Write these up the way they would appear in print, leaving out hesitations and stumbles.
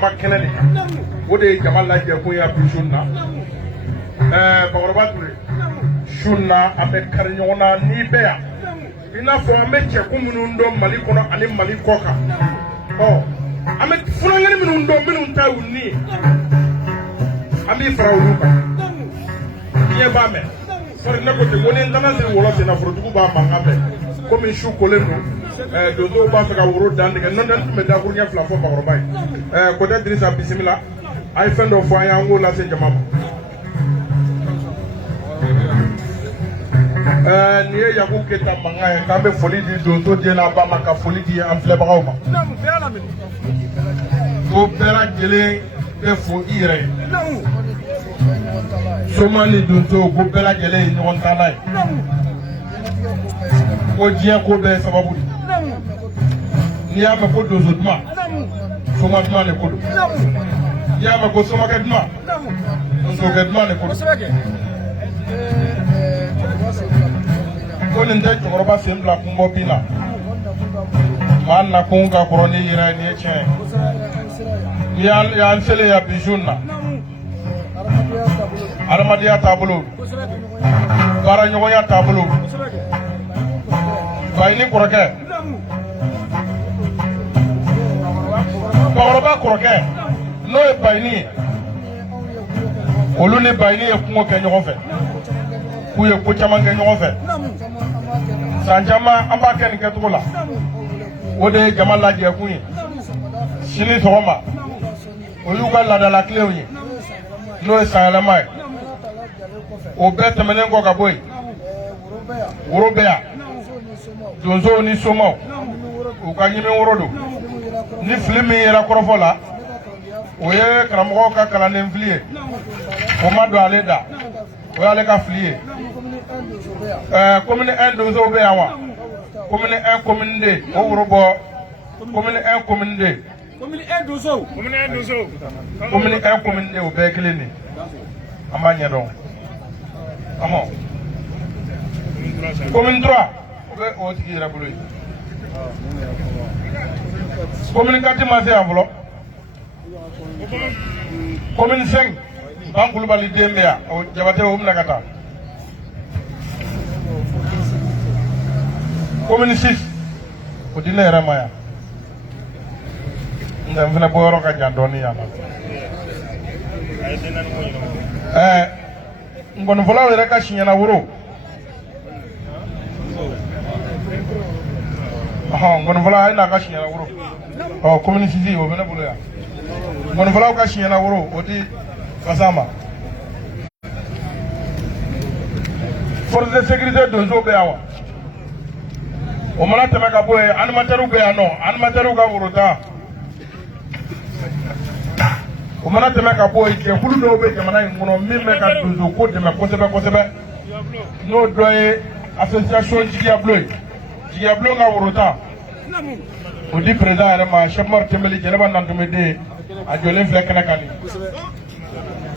jama kɛnɛ de o de ye jama lajɛ kun ya bi sun na Bakɔrɔba Ture sun na an bɛ kari ɲɔgɔn na n'i bɛ yan i n'a fɔ an bɛ cɛkun minnu dɔn Mali kɔnɔ ani Mali kɔ kan an bɛ furakɛli minnu dɔn minnu ta y'u ni ye an b'i fara olu kan diɲɛ b'a mɛn sɔri ne ko ten ko ni n tana siri wolo sen na forotigiw b'a mankan bɛɛ komi su kolen don donsow b'a fɛ ka woro dan tigɛ n'o tɛ n tun bɛ dakuru ɲɛ fila fɔ Bakɔrɔba ye Kɔtɛ Dirisa bisimila a ye fɛn dɔ fɔ an ye an k'o lase jama ma nin ye Yakubu Keyita mankan ye k'an bɛ foli di donso den n'a ba ma ka foli di an filɛbagaw ma ko bɛɛ lajɛlen bɛ fo i yɛrɛ ye Soma ni donso ko bɛɛ lajɛlen ye ɲɔgɔn tana ye ko diɲɛ ko bɛɛ ye sababu de n'i y'a mɛn ko donso duman Soma duman de ko don n'i y'a mɛn ko Somakɛ duman donsokɛ duman de ko don ko nin tɛ cɛkɔrɔba sen bila kunbɔ bin na maa nakun ka kɔrɔ ni yɛrɛ nin ye tiɲɛ ye n'i y'an selen ya bi sun na adamadenya taabolo baaraɲɔgɔnya taabolo Bayini kɔrɔkɛ Bakɔrɔba kɔrɔkɛ n'o ye Bayini ye olu ni Bayini ye kungo kɛ ɲɔgɔn fɛ k'u ye ko caman kɛ ɲɔgɔn fɛ san caman an b'a kɛ nin kɛcogo la o de ye jama lajɛ kun ye sini sɔgɔma o y'u ka laadala tilenw ye n'o ye sanyɛlɛma ye o bɛɛ tɛmɛnen kɔ ka bɔ yen woro bɛ yan donsow ni somaw u ka ɲimi woro don ni fili min yera kɔrɔfɔ la o ye karamɔgɔw ka kalanden fili ye o ma don ale da o y'ale ka fili ye commune 1 donsow bɛ yan wa commune 1 commune 2 o woro bɔ commune 1 commune 2 commune 1 donsow commune 1 commune 2 o bɛɛ ye kelen de an b'a ɲɛdɔn commune 3 o bɛ o tigi yɛrɛ bolo ye commune 4 ma se yan fɔlɔ commune 5 Ban Kulubali den bɛ yan o Jabate o minɛ ka taa commune 6 o di ne yɛrɛ ma yan n fana bɔ yɔrɔ ka jan dɔɔnin yan ngɔnifɔlaw yɛrɛ ka siɲɛna woro ngɔnifɔla a ye n'a ka siɲɛna woro commune 6 o bɛ ne bolo yan ngɔnifɔlaw ka siɲɛna woro o di fasa ma force de sécurité donsow bɛ yan wa o mana tɛmɛ ka bɔ yen animateurs bɛ yan nɔ animateurs ka woro ta o mana tɛmɛ ka bɔ yen jɛkulu dɔw bɛ jamana in kɔnɔ min bɛ ka donso ko dɛmɛ kosɛbɛ kosɛbɛ n'o dɔ ye association Jigiya Bulo ye Jigiya Bulo ka woro ta o di président yɛrɛ ma Cheikh Umaru Tembeli Jɛnɛba Nantume den a jɔlen filɛ kɛnɛ kan nin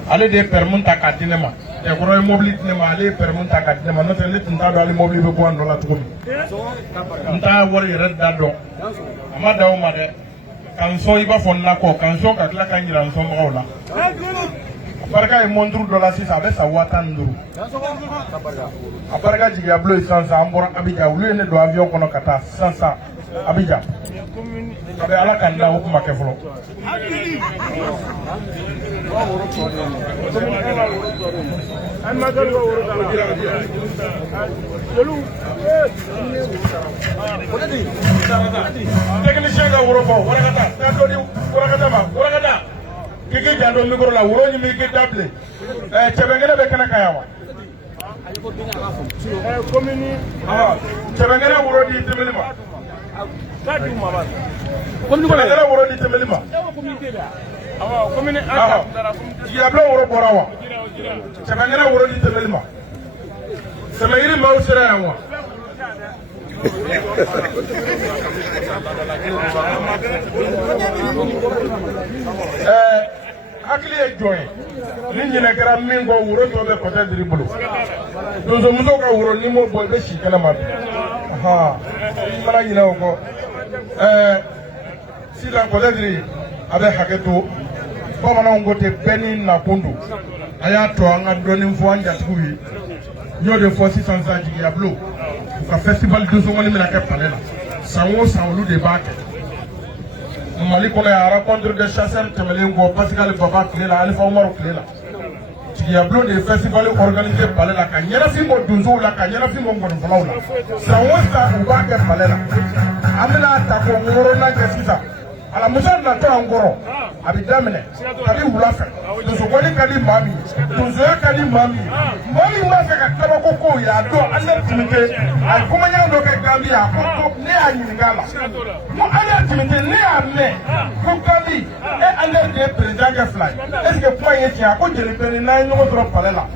ale de ye permis ta k'a di ne ma cɛkɔrɔ ye mobili di ne ma ale ye permis ta k'a di ne ma n'o tɛ ne tun t'a dɔn ale mobili bɛ bɔ an dɔ la cogo min n t'a wari yɛrɛ da dɔn a ma da o ma dɛ k'an sɔn i b'a fɔ nakɔ k'an sɔn ka tila ka n jira n sɔnbagaw la a barika ye montre dɔ la sisan a bɛ san 15,000 a barika Jigiya Bulo ye sisan an bɔra Abidjan olu ye ne don avion kɔnɔ ka taa sisan Abidjan a bɛ ala k'an da o kuma kɛ fɔlɔ technicien ka woro fɔ warakata taa dɔ di warakata ma warakata k'i k'i janto micro la woro ɲimi i k'i da bilen cɛbɛnkɛnɛ bɛ kɛnɛ kan yan wa cɛbɛnkɛnɛ woro di Tembeli ma cɛbɛnkɛnɛ woro di Tembeli ma Jigiya Bulo woro bɔra wa cɛbɛnkɛnɛ woro di Tembeli ma Sɛmɛyiri maaw sera yan wa hakili ye jɔn ye ni ɲinɛ kɛra min kɔ woro tɔ bɛ Kɔtɛ Diri bolo donsomuso ka woro n'i m'o bɔ i bɛ si kɛnɛma bi i mana ɲinɛ o kɔ sisan Kɔtɛ Diri abe haketo bamana ngote beni na kundu aya to anga doni fo anja tuwi nyode fo 600 jigi ablo ka festival du so ngoni mina ke palela sawo sawlu de bake mali ko la rencontre de chasseurs temelengo Pascal Baba Klela Alpha Omar Klela jigi ablo de festival organisé palela ka nyara fimo dunzo la ka nyara fimo ngoni flaula sawo sa ubake palela amina ta ko ngoro na kesisa ala musa na to angoro abidamene kali wulafa dusu wali kali mami dusu kali mami ma fe ka kaba koko ya do anda timite ay kuma nya do ka gambia ko ne anyi ngala mo anda timite ne ame ko kali e anda de president ga fly est ce que point yeti ko jeli pere na nyo do palela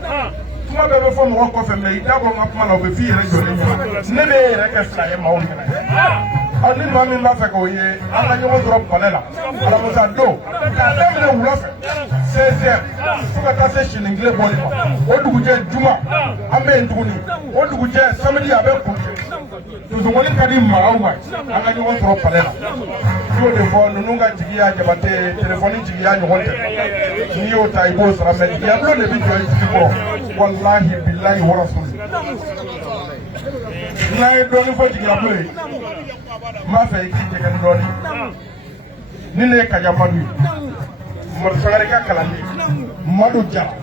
kuma be fo mo ko fe me ida ko ngapma na be fi yere jole ne be yere ka fly ma o ani mami ma fe ko ye ala nyo do palela ala musa do ka demene wulafa 16h fuka ta se shiningle boli o duguje juma ambe nduguni o duguje samedi abe kunje tuzo woni kadi maawma ala nyo do palela yo de fo nunga jigiya jabate telefoni jigiya nyogonte ni yo taibo sara me ya blo de bi joyi ko wallahi billahi wa rasul na do ni fo jigiya blo ma fe ki je kan do ni ne ka jamadu mo sangare ka kalandi madu jara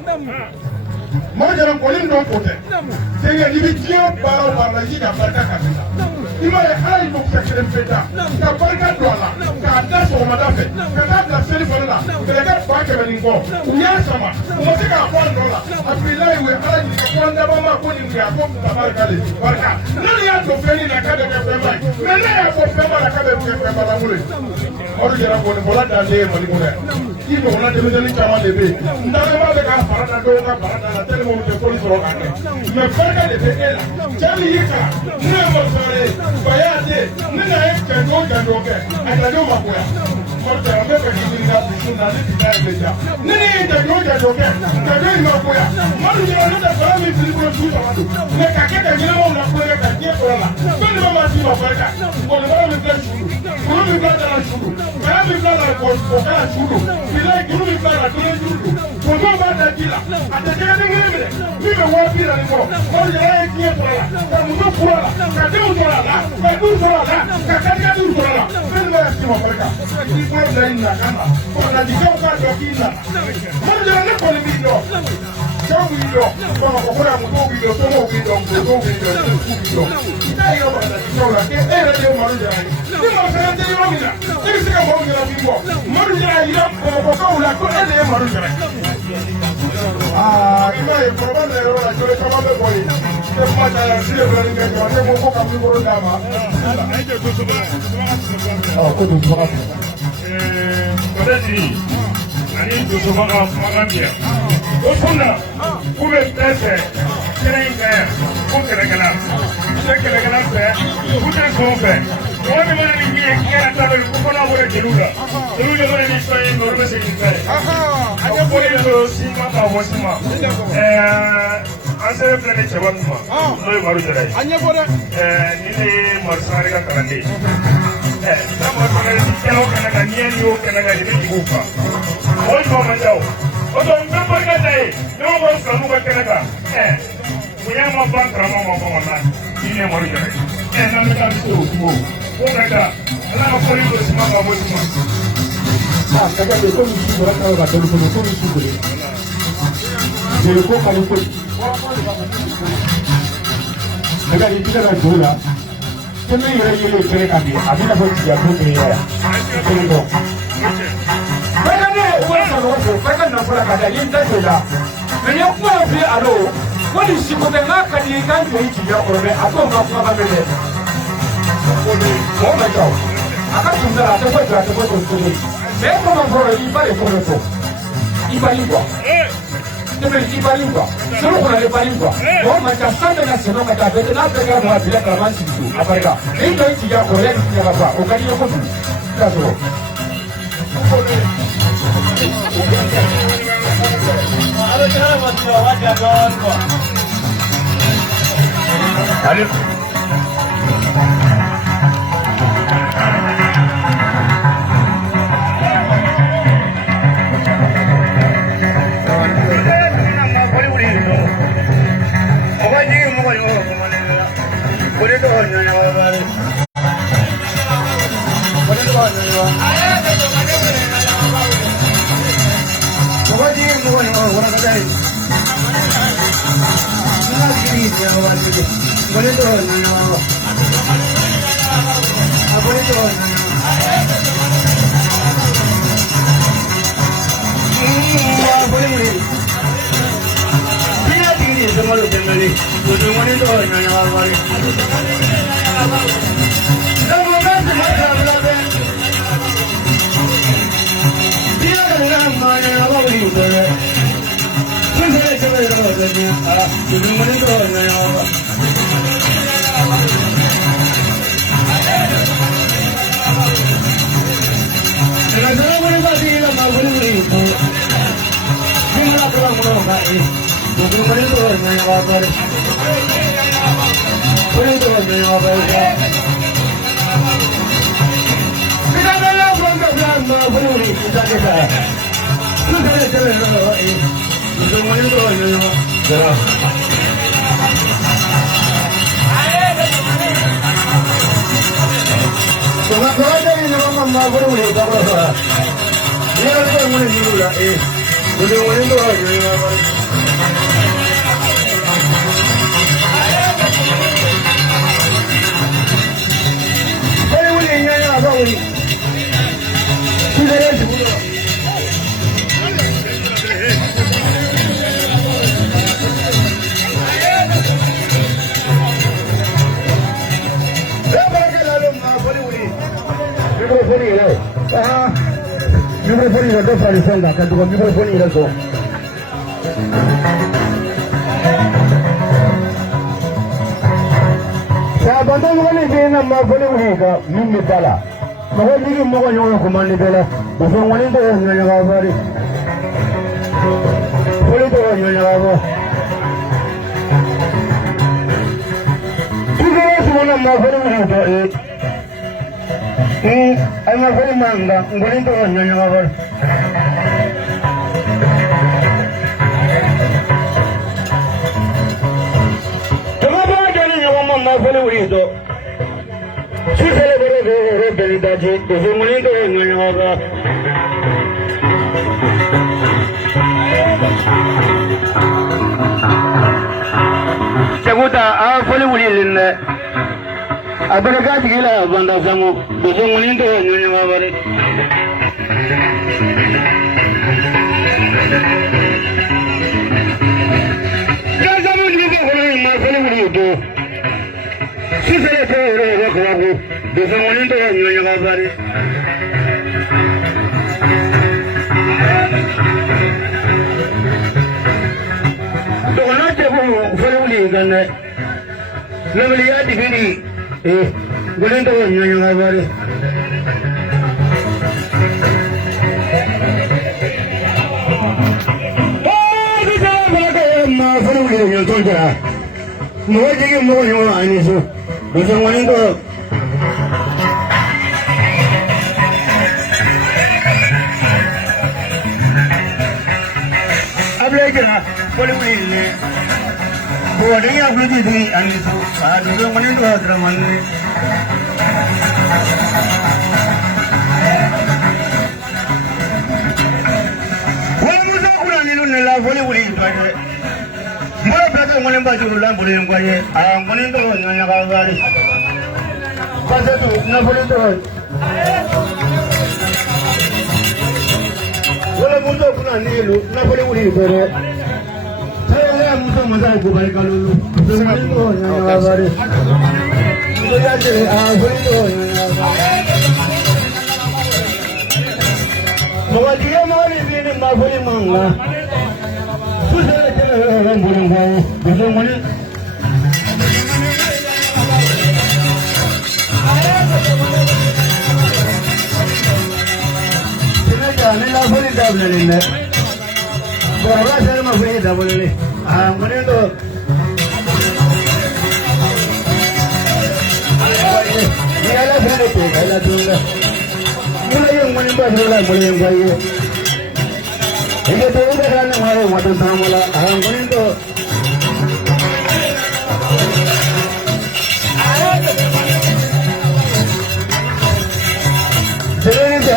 mo jara ko ni don kote sege ni bi jio baro barla yi ka barka ka ima ye ala no ka kere peta ka barka do la ka da so ma da fe ka da da seri fo la ka da ba ke ni ko unya sama mo se ka ko do la abilai we ala ni ko nda ba ma ko ni ya ko barka le barka nani ya do fe ni na ka de ke fe mai me na ya ko fe ma la ka de ke fe ma la mule o jara ko ni bola da le mo ni ko ki do na de ni chama de be nda ba be ka parada do ka parada na tele mo de ko ni so ka me barka de be ela jali yika ne mo sore bayade nina yake ndo ke atado makoya morta ambe kidini na bisuna ni bidaya nini yake ndo ke atado makoya maru ni ndo fara mi bilikulo tuza wadu ne kakeka nyina mo na kule ka tie kola kwani mama si mabaraka kwa mama mi kwa shuru kuru mi kwa na shuru kaya mi kwa na kwa kala shuru bila kuru mi kwa na kule shuru kwa mama da kila atakeka ni ngire mimi wapi na niko maru ni yake tie kola kwa mtu kula ka temu kola ka du kola ka katika du kola mimi na si mabaraka ni kwa na kama kwa dikao kwa dokina maru ni ko ni bido Jogo ido, como kokora muto ido, tomo ido, muto ido, ido. Ita yo bana chola ke era yo maru jai. Ni ma fere de yo mina. Ni sika mo ngira bimbo. Maru jai yo como kokora ko ele maru jai. Ima e probable ero la chole kama be boy. Ke ma ta la sile bra ni ke yo, ne mo ko kam ni boro dama. Aije to so bra. Ko do bra. Kodeti. Ani to so bra magambia. Osuna, kube pese, kerenga, kukeregala, kukeregala se, kukeregombe. Wani mana ni mie kera tabe kukona wale jelula. Jelula wale ni soye ngorube se kifere. Anya pole ndo sima pa wasima. Ansere plane cheba tuma. Noy maru jere. Anya pole. Nile marsari ka karande. Na marsari kelo kanaga nieni o kanaga ni kufa. Oi mama jao. Oto mbembo kete, no mo samu ka kenaka. Muya ma ban trama mo ko na. Ine mo ri. Na me ka so mo. Ko kaka, ala ma ko ri ko sima ka mo sima. Kaka de ko mi su bora ka ba do ko mi su bora. Je ko ka ko. Daga ni tira ka dola. Kene yere yele kere ka bi. Abi na ko ti ya ko ni ya. Kene do. Kaka na fura kada yin ta tola me ya kuma fi alo wani shi ko da ka di kan to yi ya orbe a to ma kuma ba me ko ma jaw aka tun da ta ko to me ko ma fura yi ba le ko to ibalingwa debe ibalingwa solo ko le balingwa ko ma ta sanda na seno ka ta be na be ga ma bila ka man si tu abarga e to yi ya orbe ya ba o ka di ko tu ka so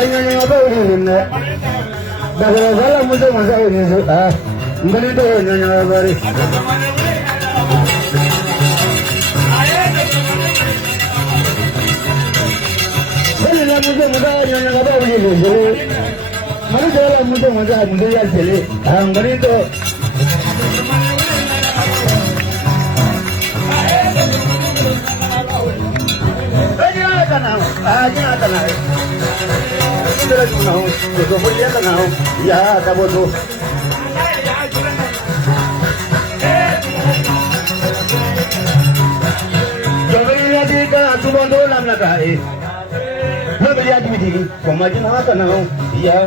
nyanya bauri daga zala mutu masa ini ngani to nyanya bauri zala mutu masa nyanya bauri mari zala mutu masa mutu ya chele ngani to ya kamu tuh jadinya jika cuma dolam nakai lebih lihat begini kemajuan apa nau ya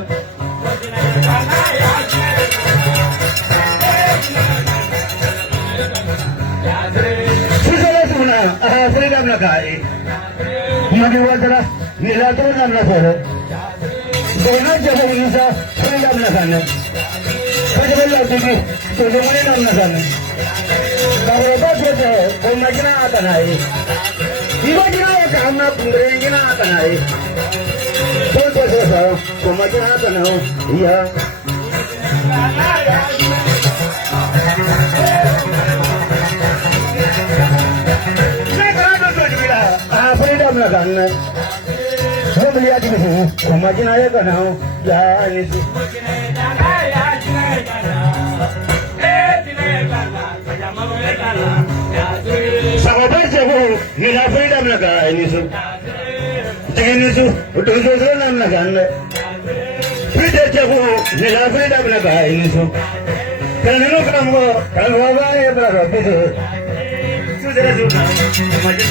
sudah semua freedom nakai maju wajah nilatur nam nakai दोनों जगह इंसा freedom नखाने, कुछ भी लोग भी तो दोनों नाम नखाने, काबरे तो सोचते हैं कोई मजना आता नहीं, इधर जिना ये काम ना पूरे जिना आता नहीं, तो सोचो कोई मजना आता नहीं, या मैं कहाँ तो सोच भी रहा, freedom नखाने Saya lihat ini, kemajuan ayah kan, ya ini sih. Sahabat saya, nila freedom naga ini sih. Jadi ini sih, udah sesuatu nama naga. Freedom saya, nila freedom naga ini sih. Kalau kamu apa ya berapa itu? Sudah kemajuan.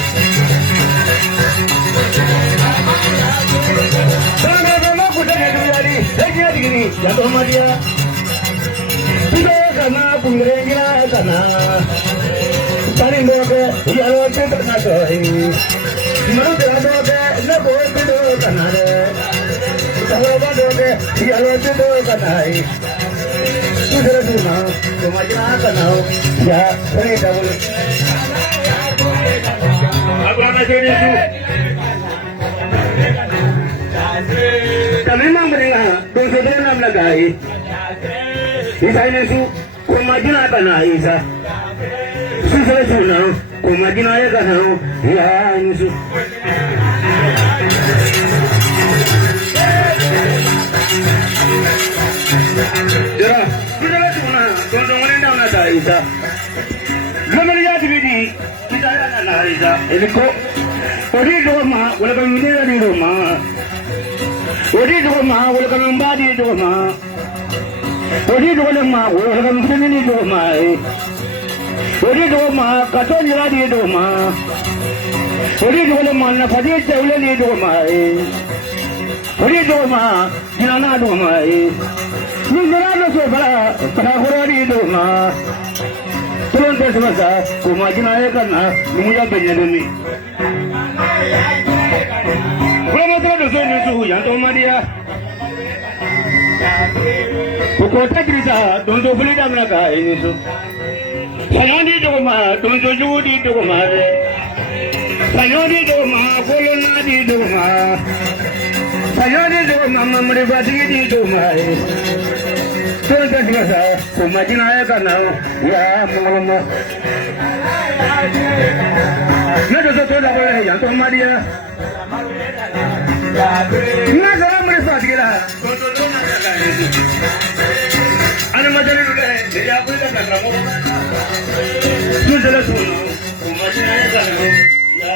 Sama-sama kuda jadi, lagi gini, jatuh sama dia. Tidak karena punggungnya karena paling bodoh, ya lo tidak nak ini. Menurut bodoh, nak bodoh tidak karena kalau bodoh, ya lo tidak karena ini. Sudah semua, kemajuan karena ya ini double. Aku nak jadi tu. Kami memang mendengar dosa nam lagai. Isa ini su kemajuan apa nak Isa? Susah sunnah kemajuan ayah kan ya ini su. Ya, sudah sunnah dosa nam lagai Isa. Kami lihat ini kita nak Isa. Ini kok ori doma, wala kami ni doma. Odi doma, wala kami mbadi doma. Odi doma, wala kami sini doma. Odi doma, katon jadi doma. Odi doma, na fadi cewle ni doma. Odi doma, jinana doma. Ni jinana sebala, pada di doma. Turun ke semasa, kumajin ayah karena muda benyaduni. Kalau tu dosa itu yang tu dia. Kota cerita, tuntut beli dalam naga ini tu. Saya di rumah, tuntut juga di rumah. Saya di rumah, kolon di rumah. Saya di rumah, memeribadi di rumah. Tuntut semasa, kumajin ayah karena ya mengalah. Nah dosa tu dah boleh yang tu dia. Nah kalau mereka kira, kontrol nak ini. Anak macam ni juga, jadi apa yang nak kamu? Sudah tu, macam ni kan? Ya.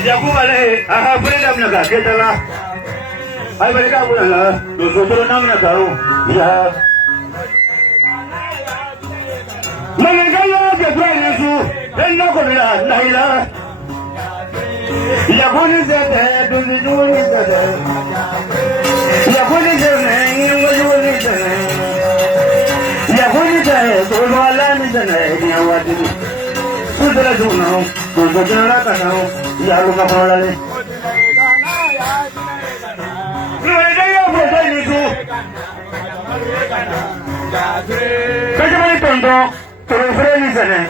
Jago balik, freedom nak kita lah. Hai mereka pun lah, dosa nam nak tahu. Ya. Mereka yang ketua itu, hendak berada naila. Ya pun itu, tujuh itu. Ya pun itu, ingin berjuang itu. Ya pun itu, tujuan itu, ini awak itu. Sudah junau, tujuan apa kau? Ya lupa apa lagi. Mereka yang berada itu. Kerja mana contoh? Torofreni sana.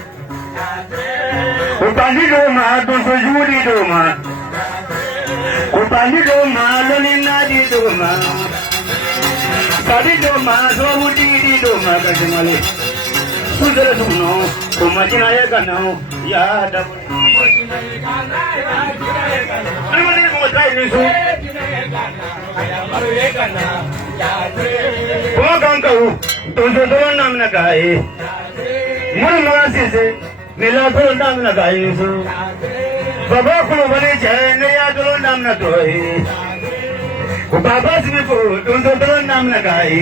Kupandi doma, dosojuri doma. Kupandi doma, loninadi doma. Padi doma, sobudi doma kasimale. Kudera suno, kumajina ya kanao, ya dabu. Amani kumajai nisu. Kumagangkau, dosodoran namna kai. Mulu magasise, niladoran namna kai nisu. Baba kulo bani jai, niyadoran namna kai. Baba sinifu, dosodoran namna kai.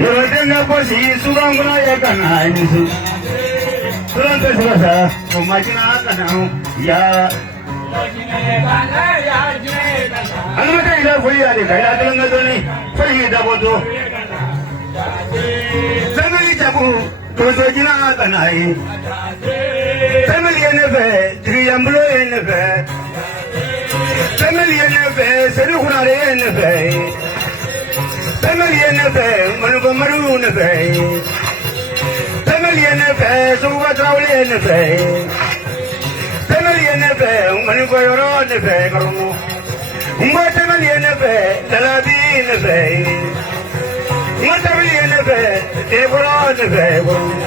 Yorotena kosi, suganguna ya kana nisu. Suran tesbasa, kumajina kanao, ya. Almata ila fuli ade kaya tulanga doni fuli daboto. Family jabu tozo jina kanai. Family enefe triyambulo enefe. Family enefe seru kunare enefe. Family enefe manuko maru enefe. Family enefe suwa trauli enefe. Family enefe manuko yoro enefe karumu. Family enefe talabi enefe. Family enefe ebro enefe karumu.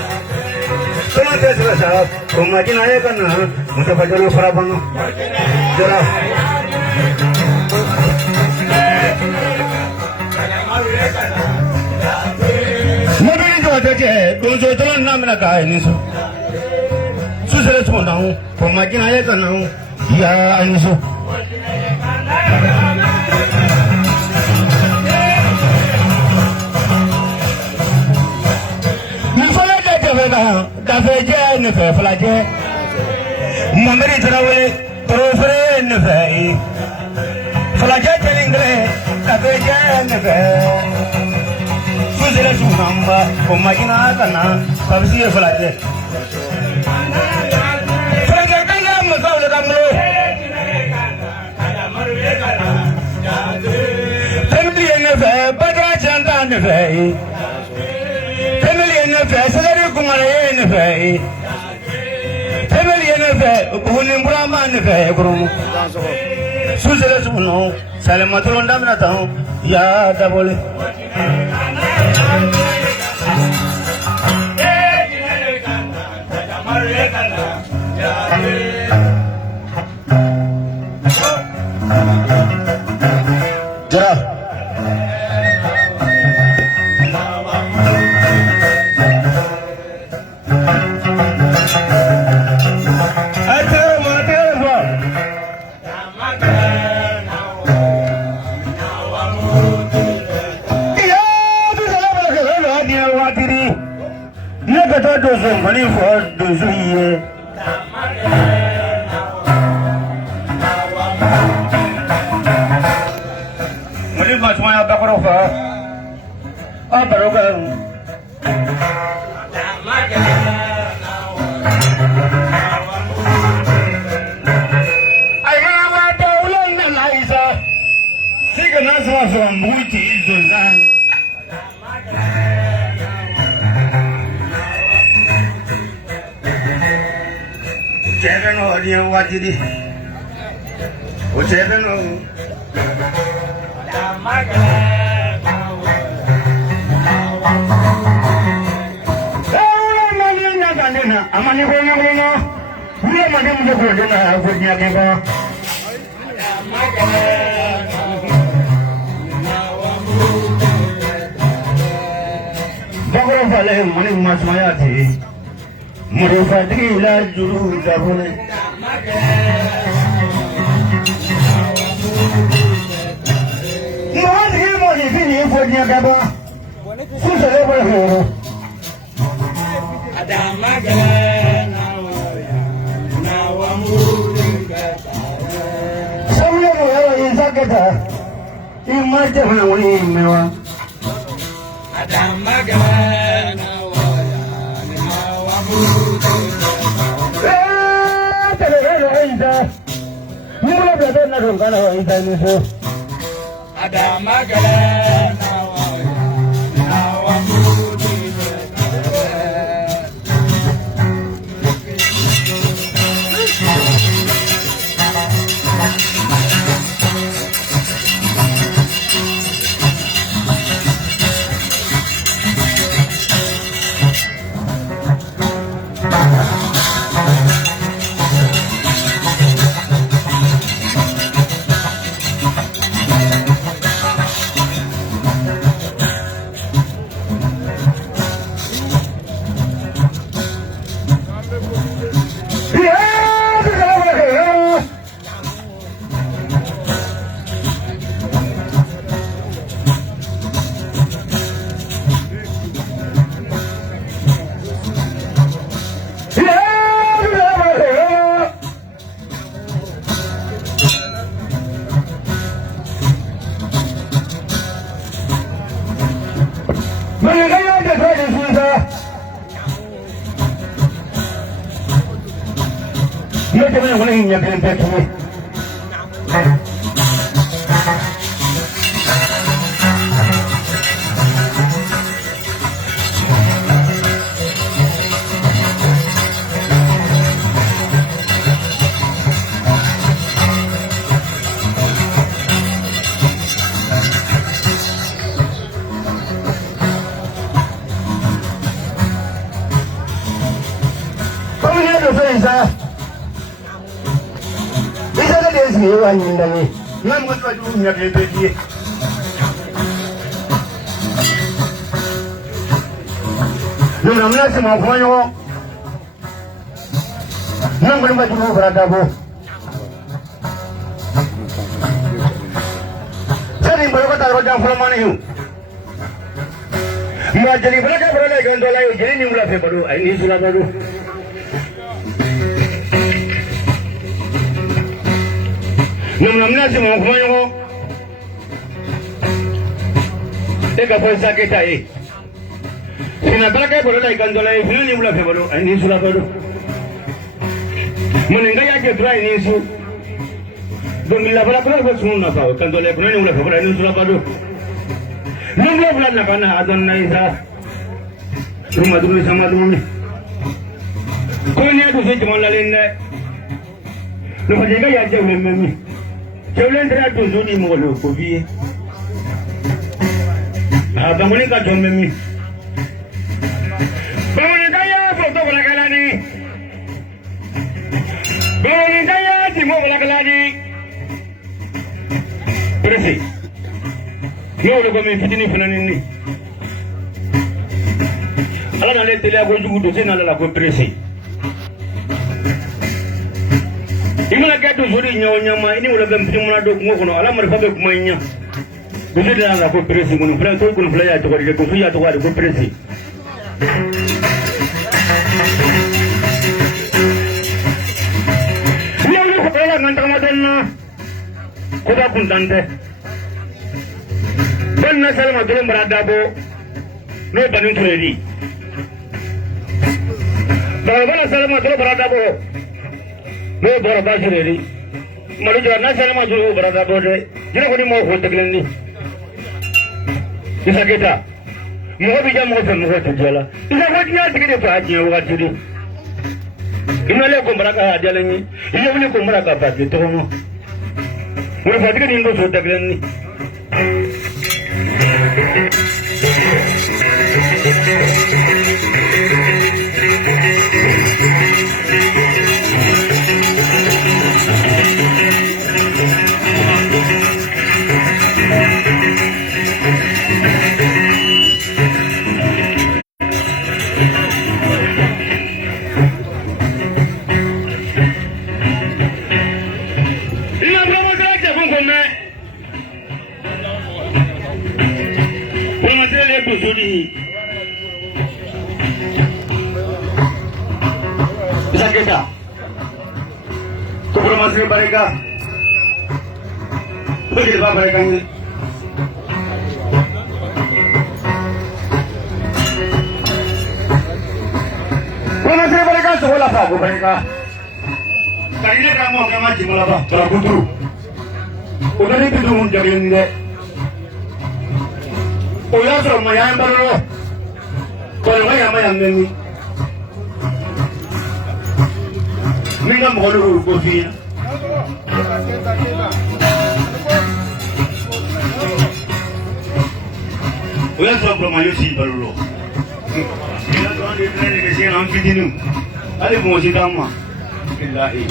Solo tesbasa kumajina ya kana mutafajalo farabang jara. Mabili jodoje dozo tolan namna kai nisu. Susere chondau kumajina ya kana ya anisu. Dafe nefe flaje Mameri trawe profre nefe flaje telingre dafe nefe Suzere sunamba komagina kana kabisi flaje flaje kaya msaule kamlo Family nefe badra chanta nefe Family nefe sadari kumare nefe Family nefe unimbura man nefe kurumu Suzere suno salamatul ndamna tao ya dabole Jara dozo money for dozo ye. Money much more about Barofa. Ah, Baroka. I have a dollar Liza. Take an answer from Multi Zuzan. Seven audio what did he? Oh, seven oh. Amani kwenye kwenye Ule mademu kwenye kwenye kwenye Bakro fale mani masmayati Murufadri la juru dabune Mwadi mwani fini kwenye kaba Susele kwa horo Samle moya izaketa Imaje mwe mewa Yo te voy a poner niña que empezó. Eka fue saqueta ahí. Si no ataca por la candola y fue ni una febro, ahí ni su la paro. Monenga ya que trae ni su. Donde la palabra fue su una paro, candola y fue ni una febro, ahí ni su la paro. No me hablan la cana a don Naisa. Rumah dulu sama dulu. Kau ni aku sih cuma lalin deh. Lepas jaga ya jauh memang. Jauh terhadap tu sudi mulu kopi. Bangun ni kacau memang. Bangun kaya foto belakang. Bangun kaya timo belakang. Bersih. Yo udah kami fitini fulan ini. Alam alih teli aku juga dosen ala aku bersih. Ini lagi tu suri nyawa mah ini udah kami cuma dok ngono alam mereka bermainnya. Dosen ala aku bersih ngono fulan tu ngono fulan ya tu kali tu ya tu kali aku bersih. Ini aku kepala ngantang madonna. Kuda pun tante. Dan nasal madulum berada bo. No banun turedi. Kalau nasal madulum berada bo. No berada turedi. Malu jangan nasal madulum berada bo de. Jangan kau ni mau hotel ni. Bisa kita. Mau bijak mau tu jala. Bisa kau dia sikit apa aja awak jadi. Ini le kumraka jalan ni. Ini boleh kumraka pagi tu kamu. Mula pagi ni ingin hotel ni. Bisa kita Kubur masih mereka begitu mereka ini Kubur masih mereka sekolah apa mereka kali ini kamu akan maju melapa kalau kutu udah itu cuma jadi ini udah sama yang baru kalau yang ini Minga mulu kopi. Ulah sampai malu sih baru. Kita tuan di sini mesti orang fitinu. Ada musik dama. Billahi.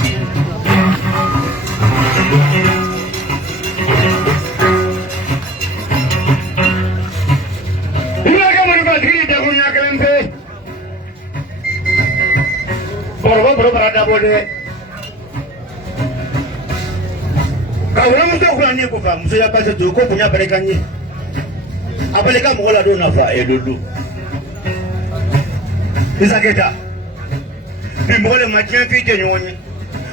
Ini agak merubah diri dia punya kelempe. Baru berada boleh. Kau orang muda kurang ni bukan, musuh apa sahaja kau punya berikan ni. Apa lagi kamu kalau ada nafa dulu. Bisa kita. Bimboleh macam apa nyonya.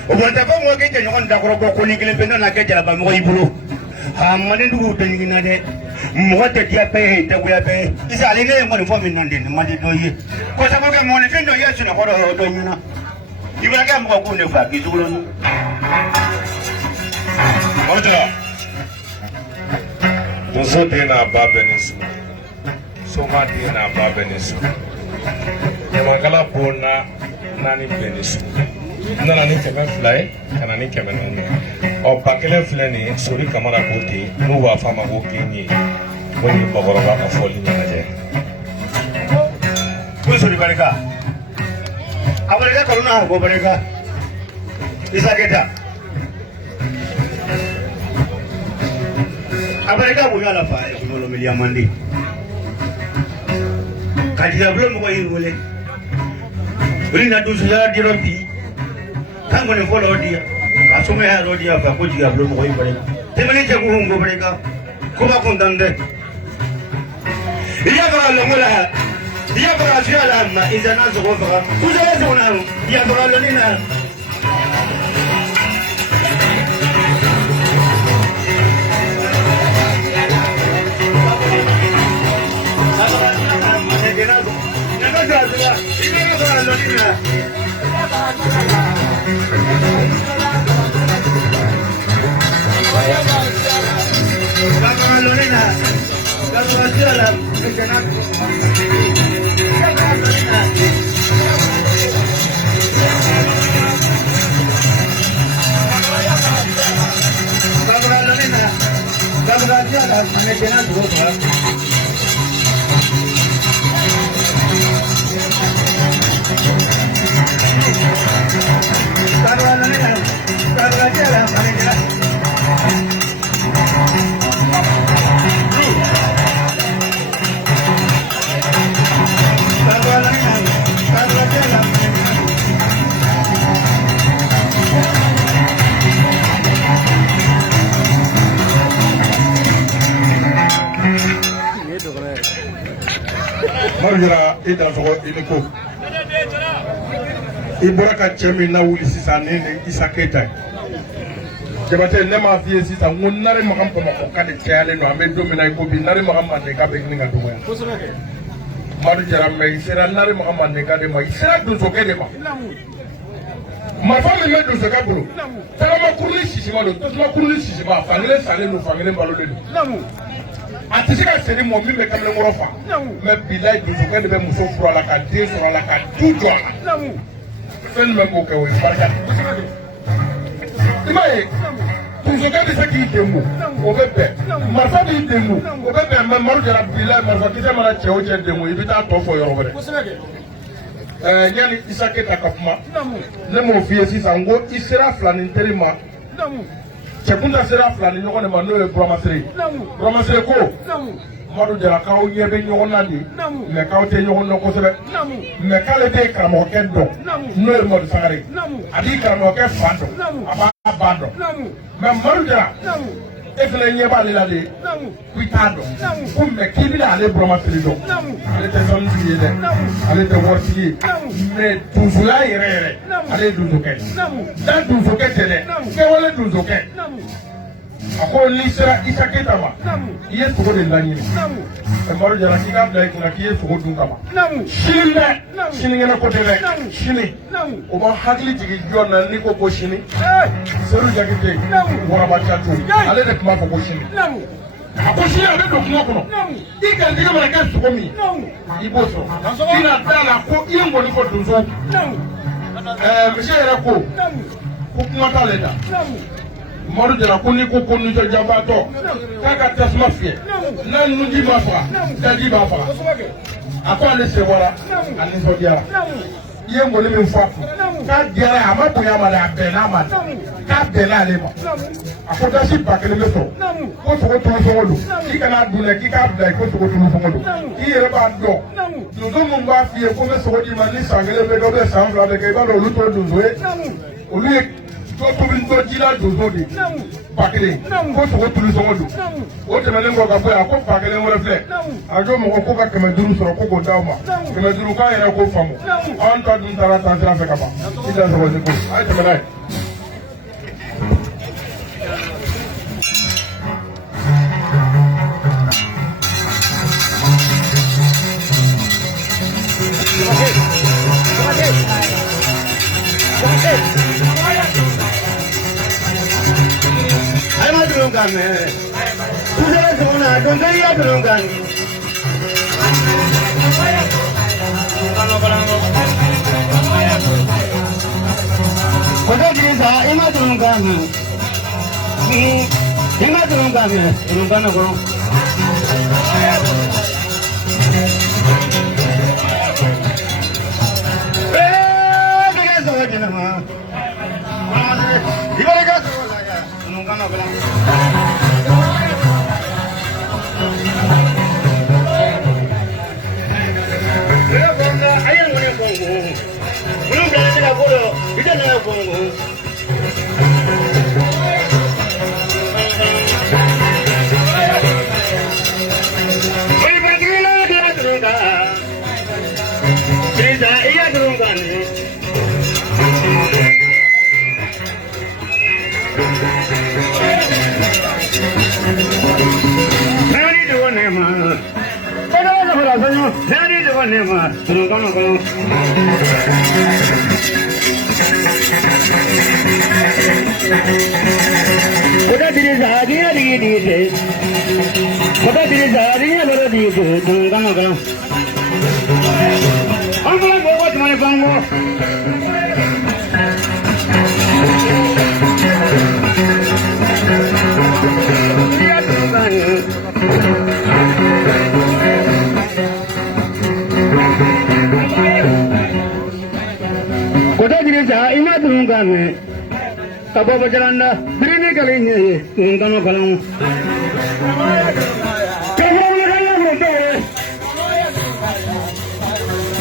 Orang tak kau mungkin nyonya tak korang kau ni kalian pernah nak kerja apa mau ibu. Hamane dulu tengin ada. Muat dia pe, dia gua pe. Bisa ini yang mana form ini nanti, mana tu ye. Kau sebab kau mana fin tu ye sudah korang tu ni na. Iba ka mo ko ne fa ki zulo ni. Manja. Dozo dina babenis. Soma dina babenis. Yamangala bona nani benis. Nana ni kɛmɛ fila ye ka na ni kɛmɛ naani ye ɔ ba kelen filɛ nin ye sori kamara ko ten n'u b'a f'a ma ko kinye ko nin bakɔrɔba ka fɔli ɲɛnajɛ. Ko sori barika a barika kɔnɔ ko barika Isa Keita a barika bonya la fa e ko miliya mandi ka diya blo mo ko yirole uri na dusu ya diro bi kango ne folo dia asome ya rodia fa ko diya blo mo ko yirole temani te ko ngo barika ko ba ko ndande iya ba lo ngola iya ba fiya la ma izana zo ko fa ku je zo na iya ba lo ni na Marujara i dansogo i ni ko i bɔra ka cɛ min na wuli sisan ni Isa Keita ye Jabate ne m'a f'i ye sisan ko Nare Makan Bamakɔ ka de cayalen don an bɛ don min na i ko bi Nare Makan Mandeka bɛ ɲini ka dɔgɔya Marujara mais i sera Nare Makan Mandeka de ma i sera donsokɛ de ma marifa min bɛ donsokɛ bolo tagamakuruni sisima don tasumakuruni sisima fankelen salen don fankelen balolen don a tɛ se ka seri mɔ min bɛ kamalenkɔrɔ fa mɛ bilayi donsokɛ de bɛ muso furu a la ka den sɔrɔ a la ka du jɔ a la fɛn min bɛ k'o kɛ o ye barika i m'a ye donsokɛ bɛ se k'i den bon o bɛ bɛn marifa b'i den bon o bɛ bɛn mɛ Marujara bilayi marifakisɛ mana cɛ o cɛ den bon i bɛ taa tɔ fɔ yɔrɔ wɛrɛ yanni Isa Keita ka kuma ne m'o f'i ye sisan ko i sera filani teri ma cɛkunda sera fila ni ɲɔgɔn de ma n'o ye Buramasire ko Marujara k'aw ɲɛ bɛ ɲɔgɔn na de mɛ k'aw tɛ ɲɔgɔn dɔn kosɛbɛ mɛ k'ale tɛ karamɔgɔkɛ dɔn n'o ye Mɔdi Sangare a b'i karamɔgɔkɛ fa dɔn a b'a ba dɔn mɛ Marujara e fana ɲɛ b'ale la de ko i t'a dɔn ko mɛ k'i bɛna ale Buramasire dɔn ale tɛ sanutigi ye dɛ ale tɛ waritigi ye mɛ donsoya yɛrɛ yɛrɛ ale ye donsokɛ n'a donsokɛ tɛ dɛ kɛwale donsokɛ a ko n'i sera Isa Keita ma i ye sogo de laɲini Marujara k'i k'a bila i kunna k'i ye sogo dun kama sini dɛ sinikɛnɛ ko tɛ dɛ sini o ma hakili jigin jɔn na n'i ko ko sini Seydou Jakite Waraba Catu ale de tun b'a fɔ ko sini a ko sini a bɛ don kungo kɔnɔ i garijɛgɛ mana kɛ sogo min i b'o sɔrɔ i na da la ko i ye nkɔni fɔ donso misi yɛrɛ ko kuma t'ale da Marujara ko n'i ko nisɔndiyabaatɔ k'a ka tasuma fiyɛ n'a nunji ma faga daji b'a faga a ko ale se bɔra a nisɔndiyara i ye nkɔni min fɔ a kun k'a diyara a ma bonya a ma dɛ a bɛnn'a ma k'a bɛnna ale ma a ko dasi ba kelen bɛ sɔrɔ ko sogo tulu sɔngɔ don k'i kana dun dɛ k'i k'a bila ko sogo tulu sɔngɔ don k'i yɛrɛ b'a dɔn donso min b'a f'i ye ko n bɛ sogo d'i ma ni san kelen bɛ kɛ ou bien san fila bɛ kɛ i b'a dɔn olu t'o donso ye olu ye to jila donso de ba kelen ko sogo tulu sɔngɔ don o tɛmɛnen kɔ ka bɔ yan ko ba kelen wɛrɛ filɛ a jɔ mɔgɔ ko ka 500 sɔrɔ ko k'o d'aw ma 500 k'a yɛrɛ k'o faamu an ta dun taara taa sira fɛ ka ban i da sɔgɔ ni ko a ye tɛmɛ n'a ye. kame. Kusala sona dondari ya turun kami. Kota desa ima turun kami. Ima turun kami. Turun kami ko. Apa berjalan beri kalinya tunggang kalang. Kamu mana muda?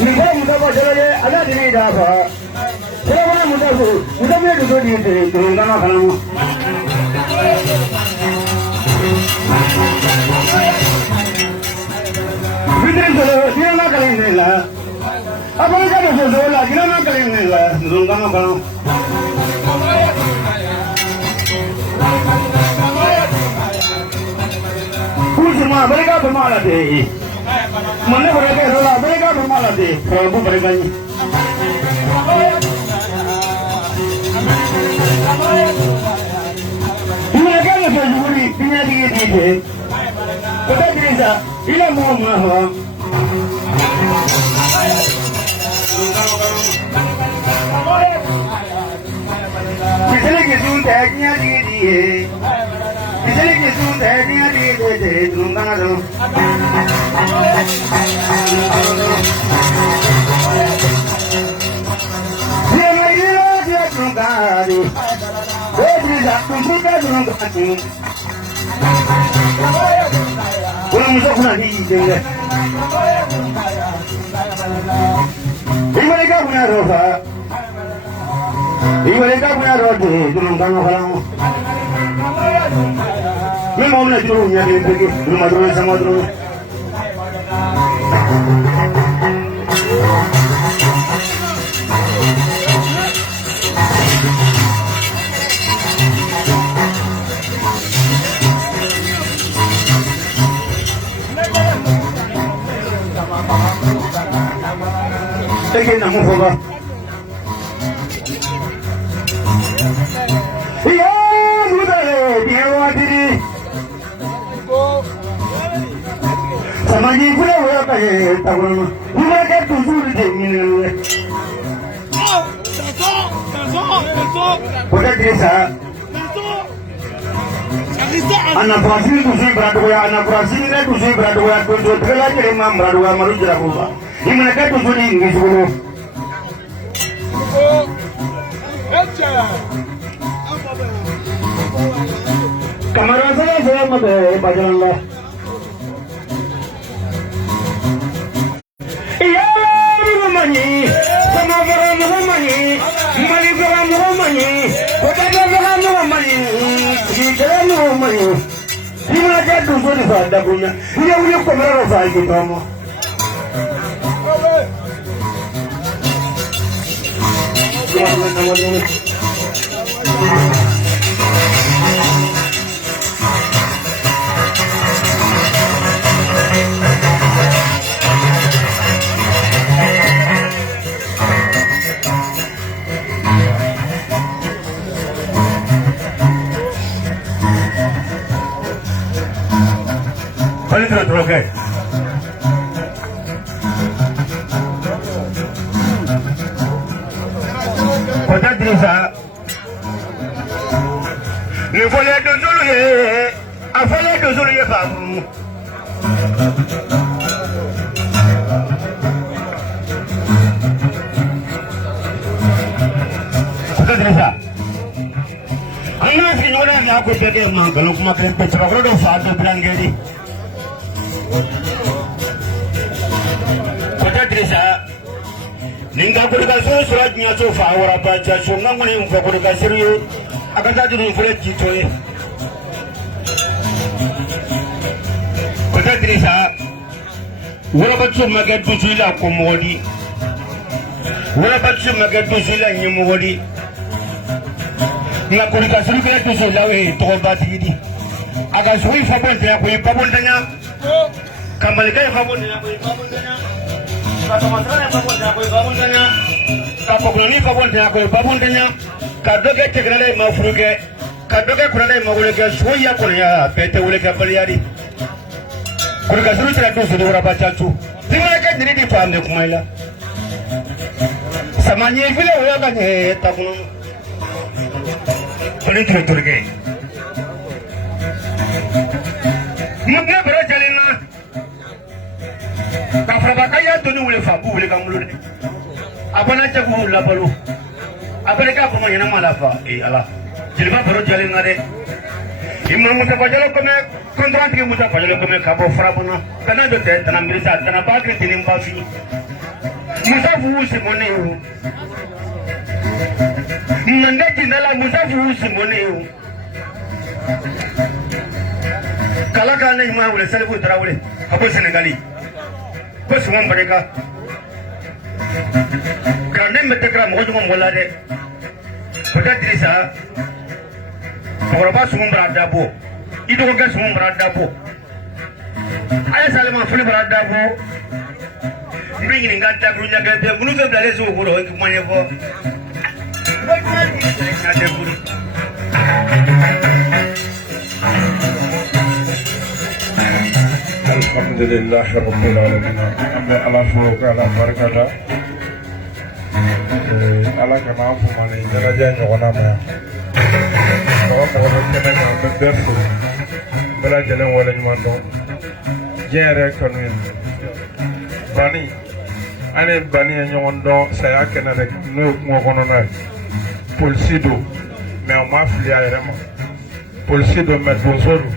Muda muda berjalan ada di mana apa? Siapa muda tu? Muda muda tu di tunggang kalang. Bidang tu dia nak kalang ni lah. Apa yang ada tu lah dia nak kalang ni lah tunggang kalang. Semua mereka bermalas deh. Mana mereka rola mereka bermalas deh. Prabu mereka ni. Mereka ni sejuri punya diri. Kota desa, ia mau mahal. Kisah kisah tanya diri. Kisah kisah tanya diri. Tunggang ada. Dia dia tunggang ada. Dia tunggang ada. Orang muda pun ada di sini. Mereka punya roda. Mereka punya roda. Tunggang ada. Memang nak turunnya dia pergi rumah turun sama turun. Tegak nak muka. Iya, muda le, dia wajib. Samaji pula orang kaya tahu nama. Mereka tujuh ni ni. Kota desa. Anak Brazil tujuh beraduga, anak Brazil ni tujuh beraduga, tujuh terlalu jadi mam beraduga malu jerahuba. Ini mereka tujuh ni Inggris dulu. Kamera saya mata pajalan lah. Iya, rumahnya, sama orang rumahnya, mali orang rumahnya, kota orang rumahnya, di dalam rumahnya. Di mana dia tujuh di sana punya, dia punya kamera saya kita mau. Polisi troke. Kota Drisa. Ni fole dozulu ye. Afole dozulu ye famu. Kota Drisa. Ana finora na ko tede mangalo kuma kre petrogro do faado brangeri. Kota Drisa. Ninga kurika suraj nya so fa wara pa cha so ngani mfa kurika siriyo akanta du fure chitoye. Kota Drisa. Wara batsu magadu zila komodi. Wara batsu magadu zila nyumodi. Nga kurika siriyo tu so lawe to batidi. Aga sui fa bonte ya ko pabondanya. Kamalika fa bonte ya ko pabondanya. Kasamantrana fa bonte ya ko pabondanya. Kapogloni fa bonte ya ko pabondanya. Kadoge tegrale mafruge. Kadoge kurale maguleke soya konya pete uleke baliari. Kurika siriyo tira tu so dora bachachu. Tingala ka diridi famne kumaila. Samanye vile uyaga ne takuno. Polisi turke. Mugna bro jalina. Kafrabakaya tonu wule fabu wule kamulu. Abana chaku la balu. Abana ka kuma yana malafa ala. Jilba bro jalina de. Imam Musa Fajalo kome kontrat ke Musa Fajalo kome kabo frabuna. Kana do te tana mirisa tana bakri tinim bafi. Musa fu simone. Nanda jindala Musa fu simone. Kala kala ni ma wule salibu tarawule abo Senegali ko sumon bareka kande metekra mojo mo molade Kota Drisa Boroba sumon barada bo ido ko gas sumon barada bo ay salama fuli barada bo mbingi ngata grunya gade munu ke blale so ko ro ko manye bo Alhamdulillah Rabbil Alamin. Allah fawqa ala barakata. Allah kama fu mani daraja nyogona ma. Ko ko kene ma bedefu. Bala jale wala nyundo. Jere kanu. Bani. Ane bani nyondo saya kena rek no mo kono na. Polisido me o mafia ayrema. Polisido me donsoro.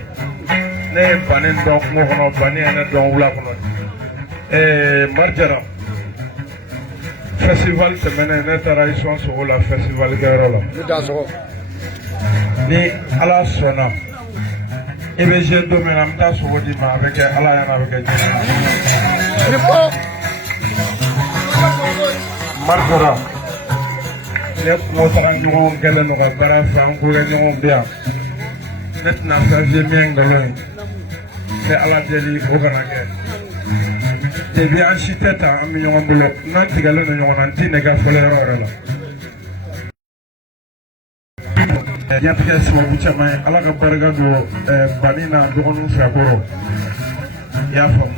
Ne banen donc mo hono bani ana don wula kono marjara festival semene ne tradition so wala festival garola ni ala sona ebe je do me am ta so wodi ma avec ala yana avec marjara ne mo tan ñu ngel no ga bara fa ko ñu bien net na sa je mi ngalo c'est à la délit au Canada. Des biens architectes à un million de blocs. Nanti galon de yon anti nega folero là. Ya pika sima bucha mai ala ka barga do banina do onu faboro. Ya fam.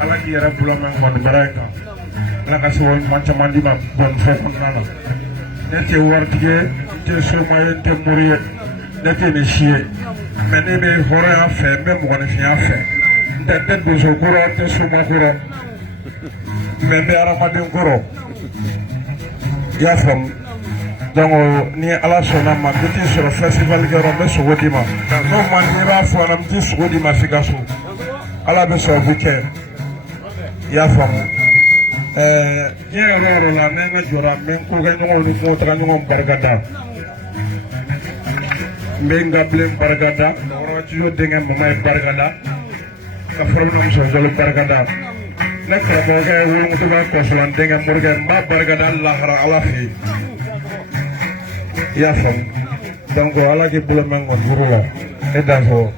Ala ki yara bula man kon baraka. Ala ka so mancha mandi ma bon fo kon nana. Nete wartige te so maye te moriye. Nete ne chie. Mene be hore a fe be mo ne fi a fe ndete bozo kuro te suma kuro mende ara madin kuro ya fam dango ni ala sona ma biti sur festival garo be so wodima no man ni ba fo nam ti so wodima figaso ala be so buke ya fam ni ro la menga jora men ko ga no mo tra no bargada Menga blem bargada, ora ci yo dengan mamay bargada. Ka problème so jolo bargada. Nek ra mo ga wul mu tuba ko so lan dengan morgan ma bargada Allah ra ala fi. Ya fam. Dan ko ala ki bula mango burula. E da so.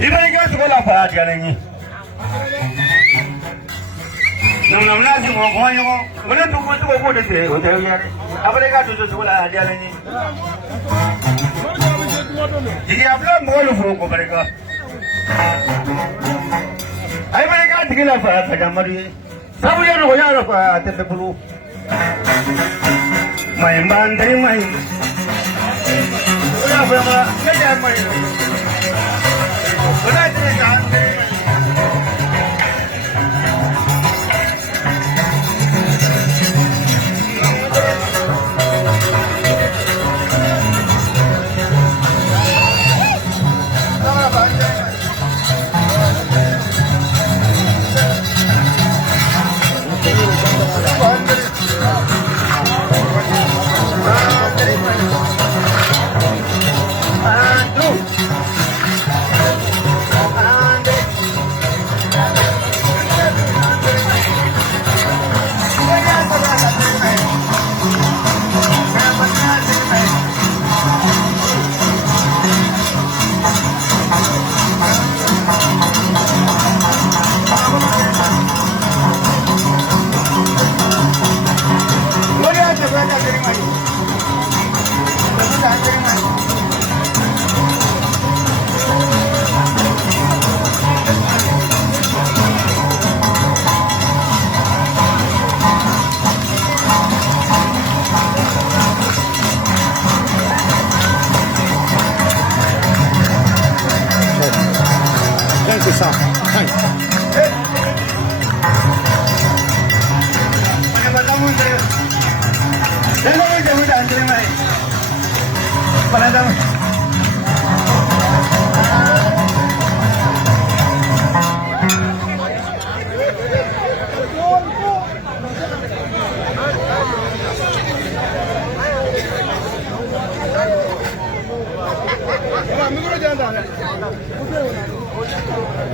Iba ga so la fa ga ni. Nam lazim mo ko yo. Wala to ko de te, o te ya. Abale ka to so la ga ni. Jadi abla molo fo ko bareka ai mai ga tigila fa ta gamari sabu ya no ya fa ta te bulu mai bandai mai ya fa ma ya ya mai wala te ga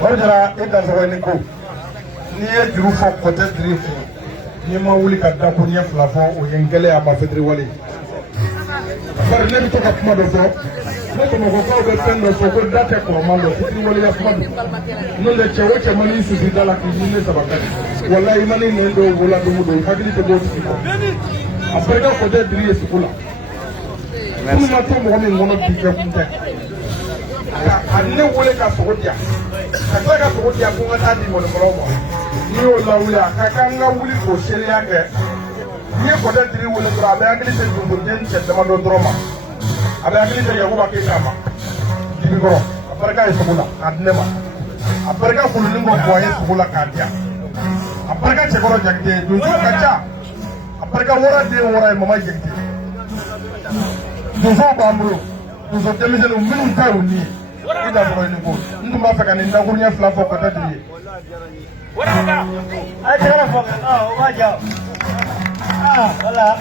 Barjara ida sɔgɔni ko n'i ye juru fɔ kɔtɛ diri fɔ n'i ma wuli ka da ko ɲɛ fila fɔ o ye n gɛlɛya ma fitiri wale bari ne bɛ to ka kuma dɔ fɔ ne bamakɔkaw bɛ fɛn dɔ fɔ ko da tɛ kɔrɔman dɔ fitiri wale ya kuma don n'o tɛ cɛ o cɛ ma n'i susu da la k'i ɲini saba kari walayi i ma ni nɛn dɔw b'o la don o don i hakili tɛ b'o tigi kɔ a barika kɔtɛ diri ye sugu la minnu ma to mɔgɔ min kɔnɔ bi kɛ kun tɛ a ne wele ka sogo di yan ka tila ka sogo di yan ko n ka taa di mɔnikɔrɔw ma n'i y'o lawuli a ka kan n ka wuli k'o seereya kɛ n'i ye kɔtɛ diri wele dɔrɔn a bɛ hakili se donsoden cɛ damadɔ dɔrɔn ma a bɛ hakili se yakuba keyita ma dibikɔrɔ a barika ye sogo la k'a di ne ma a barika folonin kɔ bɔ a ye sogo la k'a di yan a barika cɛkɔrɔ jakite donso ka ca a barika wɔɔrɔ den wɔɔrɔ ye mama jakite donsow b'an bolo donso denmisɛnninw minnu ta y'u ni ye i da sɔrɔ nin ko n tun b'a fɛ ka nin dakuruɲɛ fila fɔ kɔtɛ diri ye. ai te la fo o va ya hola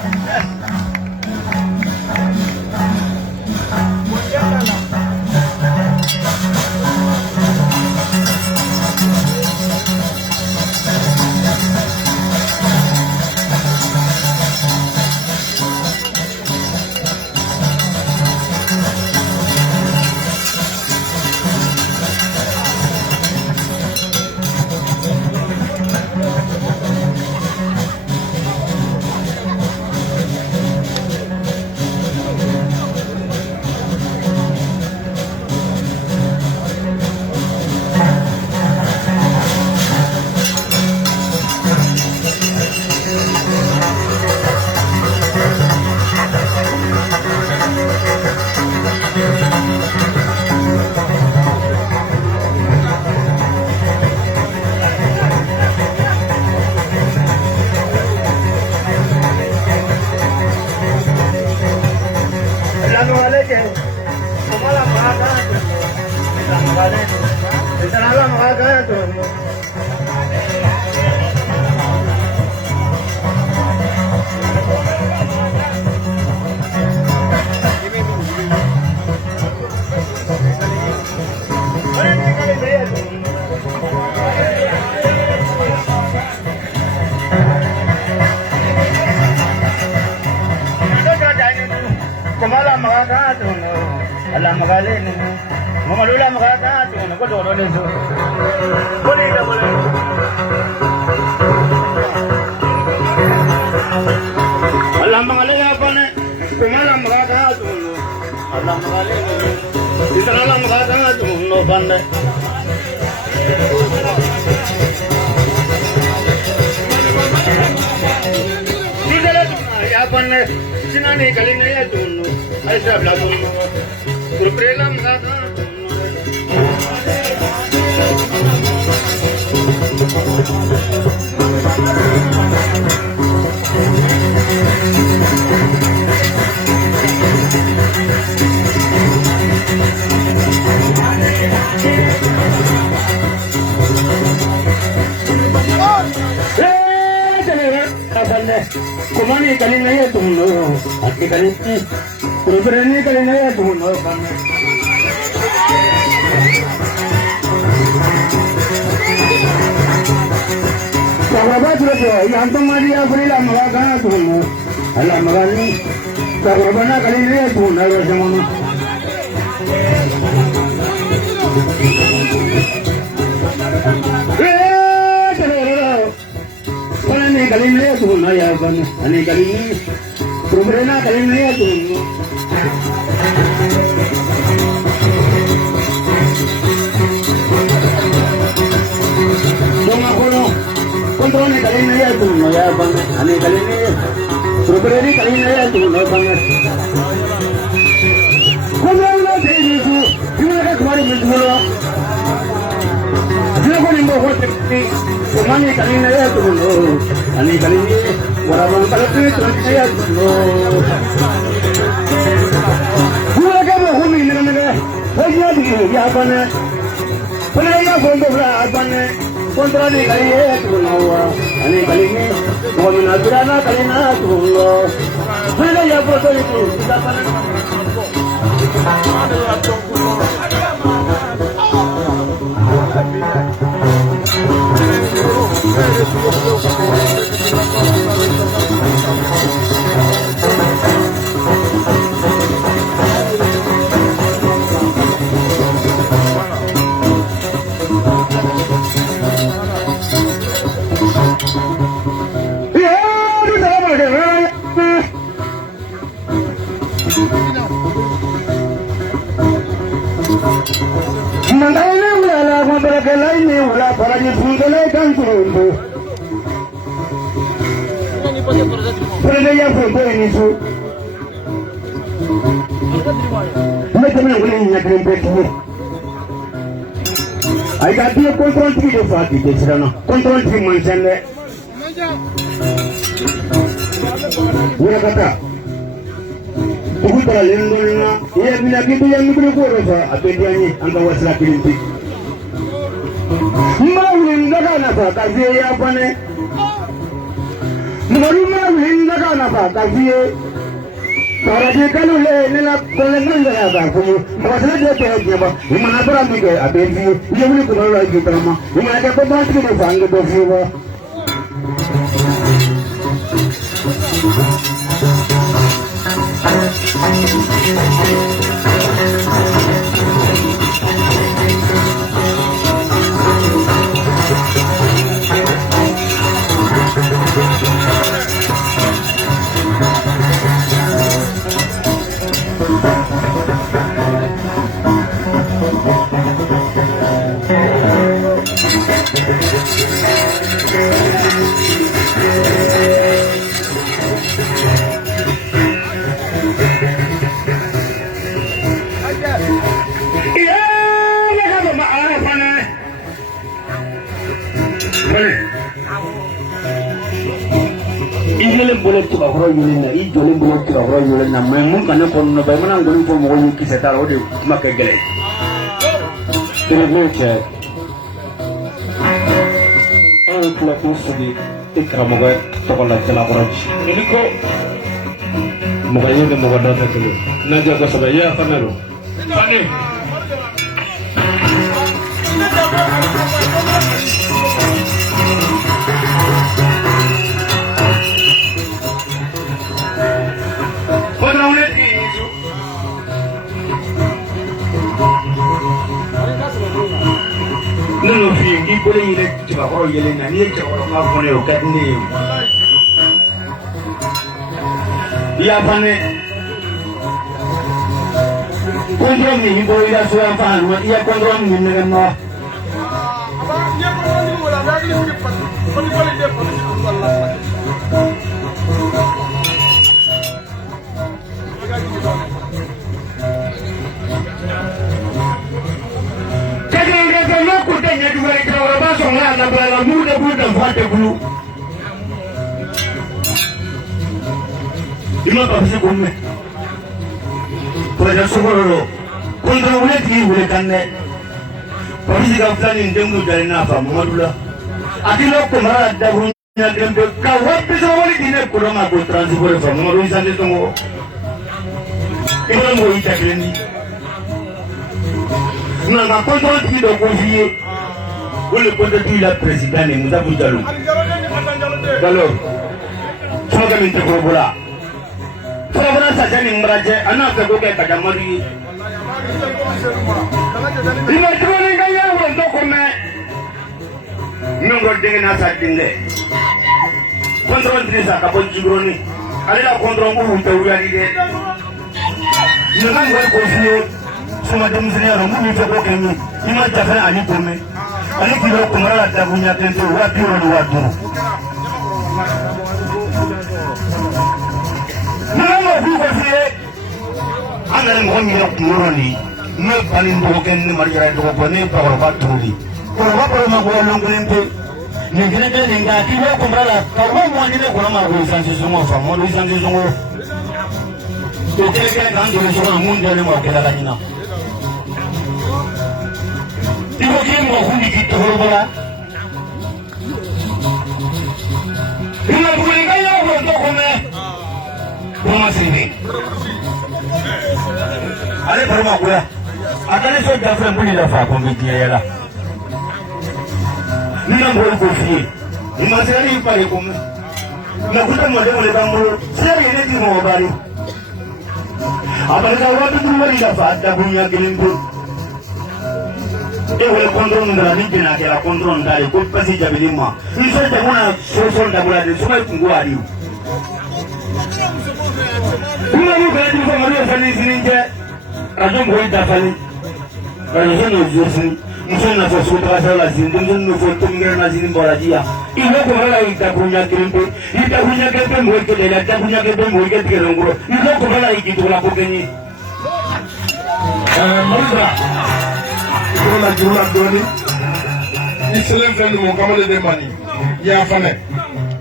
Sinani kalina ya tunu, aisa bla tunu, kurprelam gata. Kumani kalina ya tunu, ati kalina, kurpreni kalina ya tunu. Sahabat berdoa, yang temani aku ni lama kan tunu, lama kan ni, sahabatnya kalina ya tunu, harus semua. Kalina ya tunu ya kan, ani kalina, kurprena kalina ya tunu. Kontrolnya kalina ya tunu ya kan, ani kalina, kurprena kalina ya tunu kan. Kontrolnya sini tu, gimana kemarin menjual? Siapa yang bawa hotel? Kumani kalina ya tunu, ani kalina, orang kalau tu kalina ya tunu. Gua kamu humi ni, hanya di ya kan? Penanya foto berapa ni? Kontrolnya kalina ya tunu, ani kalina, bukan mengaturana kalina tunu. Penanya foto itu kita kan? Mandalnya ulah ngobrol lainnya ulah para di punggulai kan turun. Percaya punggul ini su. Mereka boleh ingat betul. Ayat dia kontrol tidak fati di sana. Kontrol di mana ni? Bukan kata. Bukan lindungnya. Ia bila kita yang diberi kuasa, apa dia ni angka waslah kirimpi. Mawin daga napa kafiye ya pane. Mori mawin daga napa kafiye. Taraji kalu le nila kolengan daga kafiye. Waslah dia terhadap apa? Imana berapa minggu apa ini? Ia boleh keluar lagi terama. Imana dia pembantu kita fangga dofiwa. Boleh tu kalau jualan ni, jualan boleh tu kalau jualan ni. Memang kerana pun bagaimana orang pun mau kita tahu dia cuma kegelai. Jadi macam, orang pula tu sudi ikram moga sekolah celah orang. Ini ko, moganya dia moga dah tu. Nanti aku sebaya apa nalu? Pani. Nunu fi boleh ini cakap orang yeling ni cakap orang apa ni ukat ni. Ia apa ni? Kontrol ni boleh dah suara apa? Ia kontrol ni dengan Ima papse kumme. Pada sokoro. Kontrol boleh tinggi boleh kanne. Papse kapten ini demu dari nafa Muhammadullah. Adilok kemana ada punya demu. Kawat bisa boleh dinner kurang aku transport from Muhammadullah sampai tunggu. Ibu mau ijak ini. Nggak kontrol tinggi dokusi. Boleh kontrol tinggi lah presiden ini muda bujalu. Kalau semoga minta bola. Kalau saja nih meraja, anak aku kayak pada mari. Lima tahun ini kaya untuk kome. Nunggu dengan asal tinggal. Kontrol tidak kapal jibroni. Ada kontrol bukan tahuan ini. Nunggu kofiyo. Semua demi senior mungkin cukup kami. Lima tahun ani kome. Ani kilo kemarin ada punya tentu waktu. Anda yang mengira kuroni, paling bukan marjai dokone power baturi. Power baturi mahu longgurin tu. Mungkin ada hingga kilo kumrala. Kalau mau ni nak kurang mahu sanksi semua, mahu sanksi semua. Okey kan dulu semua muncul ni mahu kita lagi nak. Tiba tiba mahu ni kita berbala. Ina bukan kaya untuk kome. Rumah sini. Ada rumah gua. Ada ni sudah film beli dah faham komedi ya lah. Ni nak boleh kopi. Ni masih ada yang pakai kom. Nak kita boleh kamu. Siapa ini di mau balik? Apa kalau waktu tu beli dah faham dah punya kelimpu. Boleh kontrol mengenai ni nak kira kontrol dari kau pasti jadi lima. Ini sudah mana sosok dah boleh semua tunggu hari. Kuna mu kana jifa mari fani sinin je rajon boy da fani rajon no josi musen na fosu ta sala sin dun no foto ngere na sin boradia ilo ko hala ita punya kempe mo ke de la ta punya kempe mo ke de ngoro ilo ko hala iki to la ko kenyi mara ko la jula doni islam fani mo kamale de mani ya fane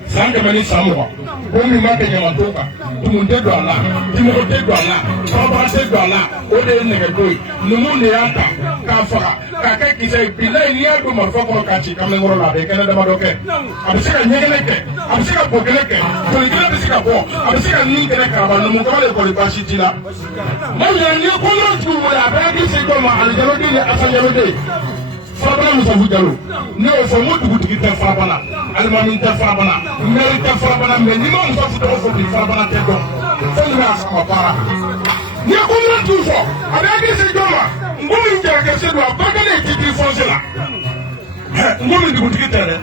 sanga mani samuwa Omi ma ke nyama toka, tumunde do ala, timote do ala, baba te do ala, ode nege koi, numu ne ata, kafara, kake kise bilai ni adu marfoko kachi kamle ngoro la de kene dama doke. Abisika nyegele ke, abisika bokele ke, kolikele abisika bo, abisika ninkele kaba numu kale koli bashi jina. Mami ya niyo kono tumu ya bagi se ko ma alijalo dile asanyalo de. Farabana musafu jalo ne o fɔ mo dugutigi tɛ farabana alimami tɛ farabana mɛri tɛ farabana mɛ ni ma musafu tɔgɔ fɔ bi farabana tɛ dɔn fɛn min y'a sama baara ni ko n t'u fɔ a bɛ hakili se jɔn ma n ko min jɛrɛkɛ se don a ba kɛlen titiri fɔnse la n ko min dugutigi tɛ dɛ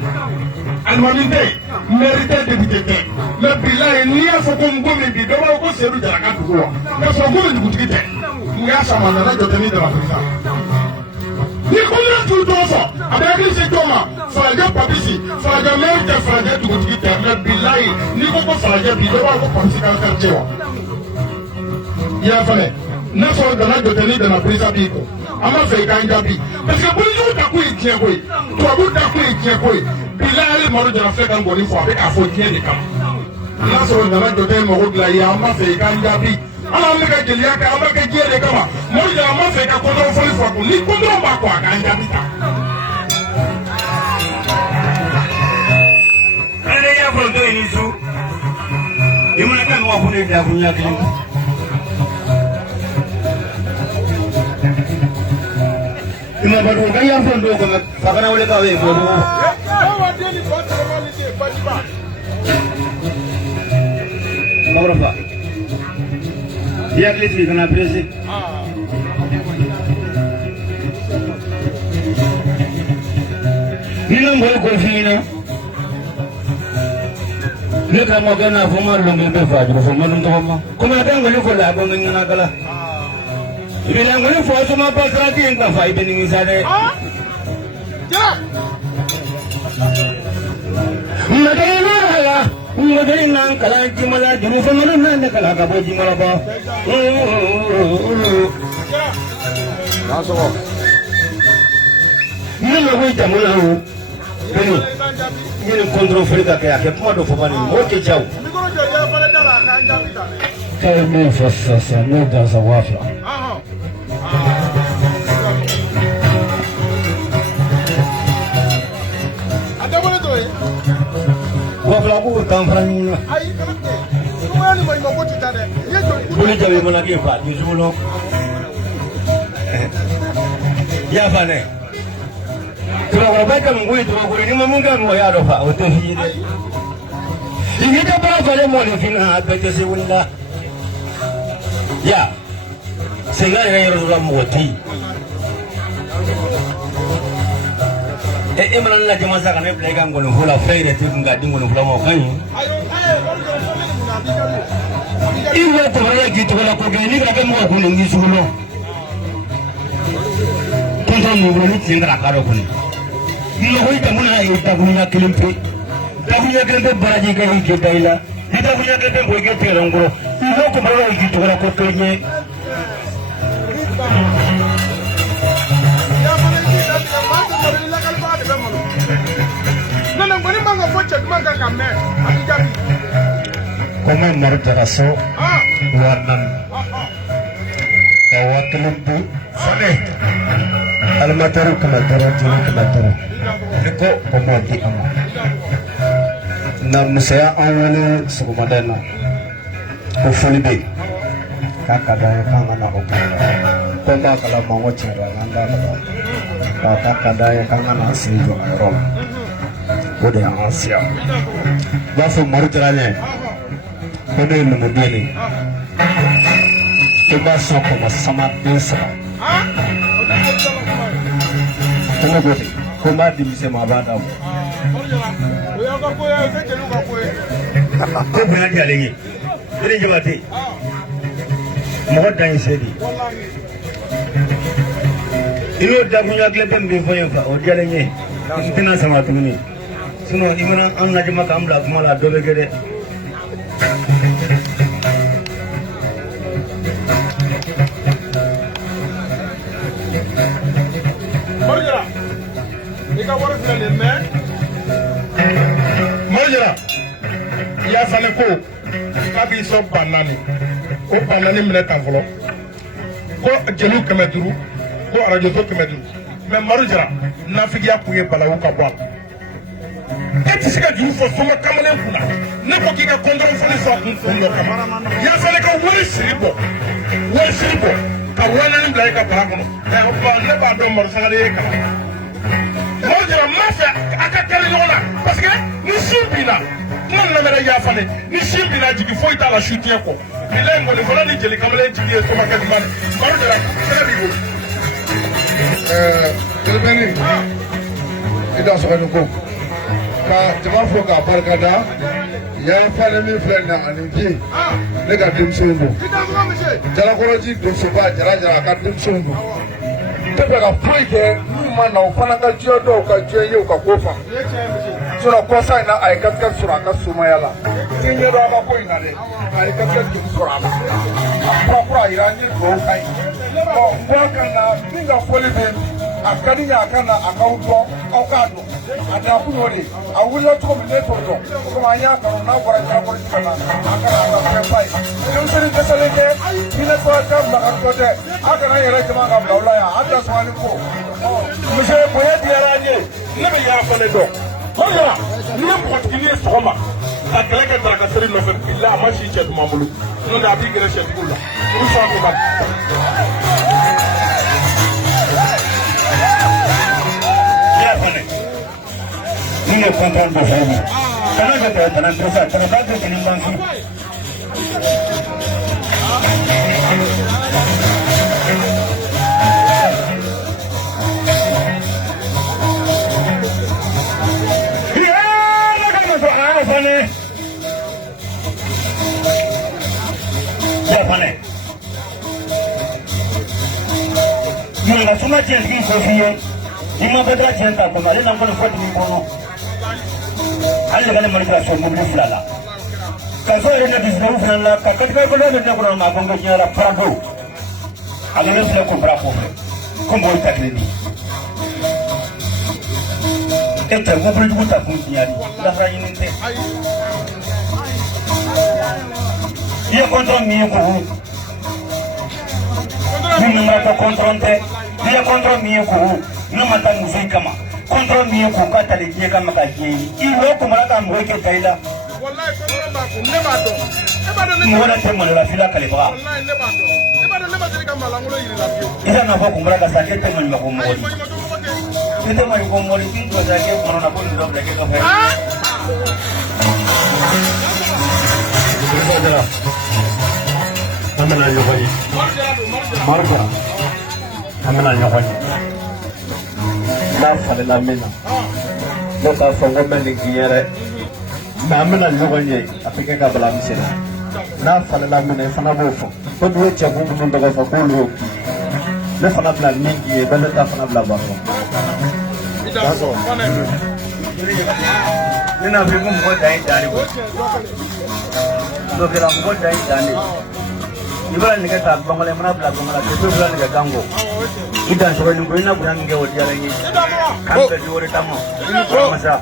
alimami tɛ yen mɛri tɛ depite tɛ mɛ bilayi n'i y'a fɔ ko n ko min bi dɔ b'a fɔ ko seyidu jaraka dugu wa k'a sɔrɔ n ko min dugutigi tɛ n y'a sama nana jɔ tɛ ni darafirisa. Ni kɔnɔ tun t'o fɔ a bɛ hakili se jɔn ma falajɛ papisi falajɛ mɛri tɛ falajɛ dugutigi tɛ mɛ bilayi n'i ko ko falajɛ bi dɔ b'a fɔ papisi ka quartier wa. I y'a faamu n'a sɔrɔ dana jɔ tɛ ni dana pirisa b'i kun an b'a fɛ i k'an jaabi parce que polisiw ta kun ye tiɲɛ ko ye tubabuw ta kun ye tiɲɛ ko ye bilayi hali Madu Jara filɛ ka ngɔni fɔ a bɛ k'a fɔ diɲɛ de kama n'a sɔrɔ dana jɔ tɛ mɔgɔ dilan ye an b'a fɛ i k'an jaabi. Ala meka jeliya ka amaka jere kama moja amafe ka kondo foli fwa ko ni kondo ba ko akanja bita ale ya fondo inisu imuna kan wa kune da kunya kin ima bado ga ya fondo ko sakana wale ka we bodo wa deni ko ta mali ke fatima mawrafa dia klik di kana presi nino ngol ko fina ne ka mo gana fo mar lo ngbe fa do fo man to ma kuma da ngol ko la bo ngina kala ibe ngol fo so ma pa tra ti en ka fa ibe ni sare ja Madalala, Madalina, Kalakimala, Jerusalem, and the Kalakabojimaba. That's all. You wait a moment. You control Frida, I can put off money. What is out? Tell me for Sasa, no, there's a waffle. Waffle, come from you. Bullet, when I give back, you know. Yavane. Tunawabeka mngwetu wakulima munga mwoyado fa utofide. Ingita bala fale mwole fina pete sewunda. Ya. Sengari na yoro mwoti. Emana la jamasa kana plega ngono hula feire tukunga dingo no hula mwakanyi. Iwe tumara gitu kala kugeni kaka mwa kunengi sulo. Tonton ni tsingra karo kuni. Mloho kamuna itakunya kilimpi. Takunya kende baraji ka hiki daila. Itakunya kende boyke terongro. Iho ko baro gitu kala kokenye. Komen marutaraso warnan kawakilimpu sane almataru kamataru tulu kamataru niko pomodi ama na musaya awale sukumadana ufolibe kakada kangana okanda komba kala mango chara nganda kala kakada kangana sijo rom kode asia bafu marutarane kode lumudeni keba soko masama desa kuma gode kuma dimise mabada ko buya jalenye ire jabate mo dan sedi ino da bunya klebe mbe foyen fa o jalenye tina sama tumini sino imana an najma kamla kuma la dobe gede Mojara ya fane ko kabi so banani ko banani mine tan folo ko jelu kemeduru ko arajo to kemeduru mais marujara nafigiya kuye balawu ka bwa eti sika juru fo soma kamalen kuna ne ko ki ka kontrol fo so kun fo kama ya fane ka wori siribo ka wana ni blay ka ba kono e ba ne ba do mar sangare ka Mojara mafia akakari yona parce que ni simbina non na mera ya fane ni simbina jigi foi ta la chutie ko bilengo ni fona ni jeli kamale jigi e soma kadi man Mojara très bien Delbeni ida so ko ka jama fo ka barkada ya fane mi flena animji ne ga dim songo jara ko ji do so ba jara ka dim songo tebe ka foi ke na ufana ka jiyo do ka jiyo yi ka kofa sura kosa ina ay katka sura ka suma yala kinye do ba ko ina de ay katka ki sura la propra irani do kai ko kana dinga foli be akadi ya kana akauto au kado ada ku yori awulo to mi ne to do ko ma ya ka na gora ja ko kana akara na ka pai dum seri ka sale ke ina to ka ba ka to de akara yere jama ka bawla ya adda swali ko monsieur boye diaranye ne be ya fane do Mojara ni portugais soma ka keleke daraka seri no fe illa ma shi che mamulu no da bi gere che kula ku fa ko ba ya fane ni e control do homo kana ga ta kana trosa kana ba ke ni bansi Fane. Mira, suma chenti sofia. Ima bedra chenta, kuma le namko foti mbono. alle kana malika so mobile fulala ka so ina disno fulala ka katika ko le na ko ma bongo nyara parado agene sele ko brako ko mo takreni ete mobile du ta kun nyari la fa yinite ye kontrol mi ko ni mara kontrolante ye kontrol mi ko no mata muso kama kontrol mi ko ka tali je kama ka je iwo ko mara ka mo ke kaila wallahi kontrol ba ko ne ba do mo na te mo la fila kale ba wallahi ne ba do ne ba tiri kama langulo yiri la fi ida na ko mara ka sa ke te mo ko mo ite mo ko mo ki ko sa ke mo na ko ndo da ke ka fa amana yogoni marja amana yogoni la fale la mena no ta fongo meni giere na amana yogoni apike ka bala misela na fale la mena fana bofo ko do che ko mun daga fa ko lo le fana bla ningi e bala ta fana bla baro ida so nina bi ko mo dai dai ko do kera mo dai dai ibara ni ka bangale mana bla bangala ke bla ni ka gango idan so ni ko ina buran nge wodi yara ni kan ka jore tamo ni ko masa